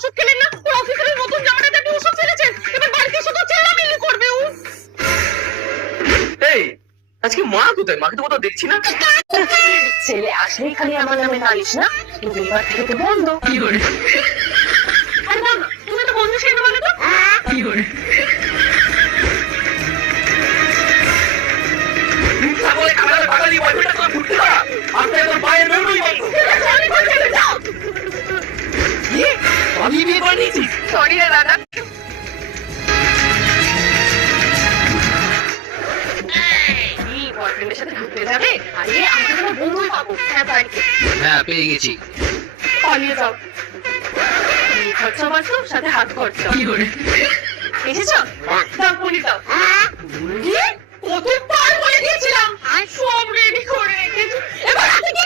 ওষুধ খেলেন না? ওর অফিসের নতুন জামাটাতে আপনি ওষুধ ফেলেছেন, এবার বাড়িতে শুধু চেল্লামিল্লি করবে ও। এই আজকে মা কোথায়? মাকে তো কোথাও দেখছি না। ছেলে আসলেই খালি আমার নামে নালিশ না, কিন্তু এবার থেকে তো বন্ধ। কি করে? আরে না, তুমি তো বন্ধু সেটা বলে তো। কি করে? মিথ্যা বলে কানালে বাঙালি বয়ফ্রেন্ডটা তোর ঘুরতে পারা, আপনি তোর পায়ের বেরোই বন্ধ। কি? আমি বিয়ে করে নিয়েছি? সরি রে দাদা। বয়ফ্রেন্ডের সাথে ঘুরতে যাবে? আরে আমি তো তোমার বন্ধুই পাবো। হ্যাঁ বাড়িতে হ্যাঁ পেয়ে গেছি। পালিয়ে যাও। খরচা বাঁচো, সাথে হাত খরচা। কি করে? এসেছো? দাও পনি দাও। কি? কতবার বলে দিয়েছিলাম সব রেডি করে রেখেছো, এবার হাতে কি